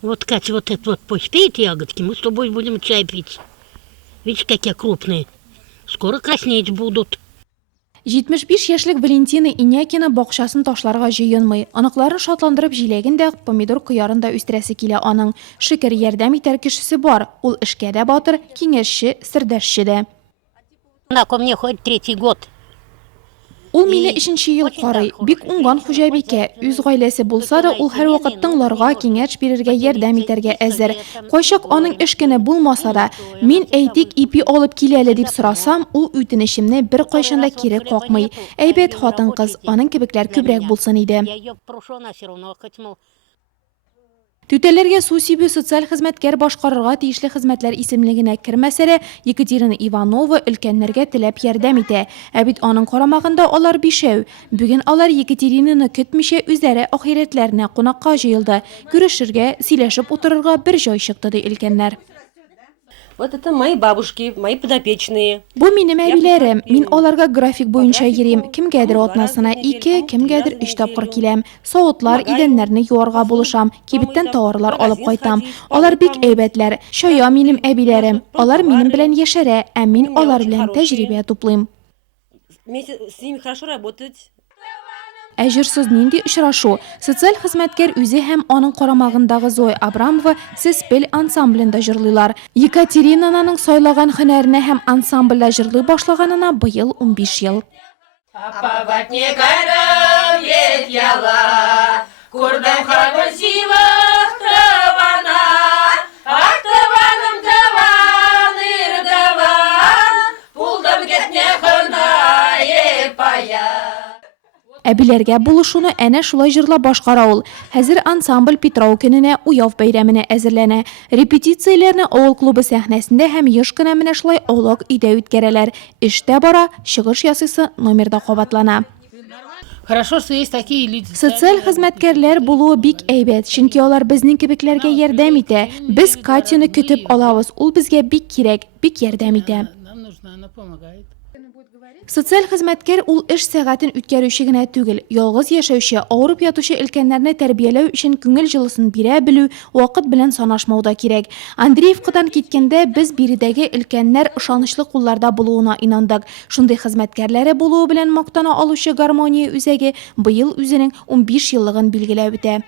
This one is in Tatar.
Вот, Катя, вот это вот поспеет ягодки, мы с тобой будем чай пить. Видишь, какие крупные. Скоро краснеть будут. 75 яшьлек Валентина Инякина бақшасын ташларға жыйынмый. Аныкларын шатландырып җиләген дә, помидор кыярын да үстерәсе килә аның. Шикер ярдәм итәр кешесе бар. Ул эшкә дә батыр, киңәшче, сердәшче дә. Она ко мне ходит 3-й год. Ул мине 3нче ел карый. Бик уңган хуҗабикә. Үз гаиләсе булса да, ул һәрвакыт тыңларга, киңәш бирергә, ярдәм итәргә әзер. Кайчак аның эш көне булмаса да, мин әйтик ипи алып киләле дип сорасам, ул үтенечемне бер кайчан да кире какмый. Әйбәт хатын-кыз, аның кебекләр күбрәк булсын иде. Я ее прошу, она все равно хоть, мол, Түтәләргә су сибү социаль хезмәткәр башкарырга тиешле хезмәтләр исемлегенә кермәсә дә, Екатерина Иванова өлкәннәргә теләп ярдәм итә. Ә бит аның карамагында алар бишәү. Бүген алар Екатеринаны көтмичә үзләре ахирәтләренә кунакка җыелды. Күрешергә, сөйләшеп утырырга бер җай чыкты ди өлкәннәр. Вот это мои бабушки, мои подопечные. Бу минем әбиләрем. Мин аларга график буенча йөрим. Кемгәдер атнасына 2, кемгәдер 3 тапкыр киләм. Савытлар, идәннәрне юарга булышам. Кибеттән товарлар алып кайтам. Алар бик әйбәтләр. Шая минем әбиләрем. Алар минем белән яшәрә, ә мин алар белән тәҗрибә туплыйм. Вместе с ними хорошо работать. Әҗерсез нинди очрашу. Социаль хезмәткәр үзе һәм аның карамагындагы Зоя Абрамова Сеспел ансамблендә җырлыйлар. Екатеринаның сайлаган һөнәренә һәм ансамбльдә җырлый башлаганына быел 15 ел. Әбиләргә булышуны әнә шулай җырлап башкара ул. Хәзер ансамбль Петрау көненә, Уяв бәйрәменә әзерләнә. Репетицияләрне авыл клубы сәхнәсендә һәм еш кына менә шулай аулак өйдә үткәрәләр. Эштә бара, чыгыш ясыйсы номерда кабатлана. Хорошо, что есть такие люди. Социаль хезмәткәрләр булуы бик әйбәт, чөнки алар безнең кебекләргә ярдәм итә. Без Катяны көтеп алабыз. Ул безгә бик кирәк, бик ярдәм итә. Нам нужно, она помогает. Социаль хезмәткәр ул эш сәгатен үткәрүче генә түгел, ялгыз яшәүче, авырып ятучы өлкәннәрне тәрбияләү өчен күңел җылысын бирә белү, вакыт белән санашмау да кирәк. Андреевкадан киткәндә без биредәге өлкәннәр ышанычлы кулларда булуына инандык. Шундый хезмәткәрләре булуы белән мактана алучы гармония үзәге быел үзенең 15 еллыгын билгеләп үтә.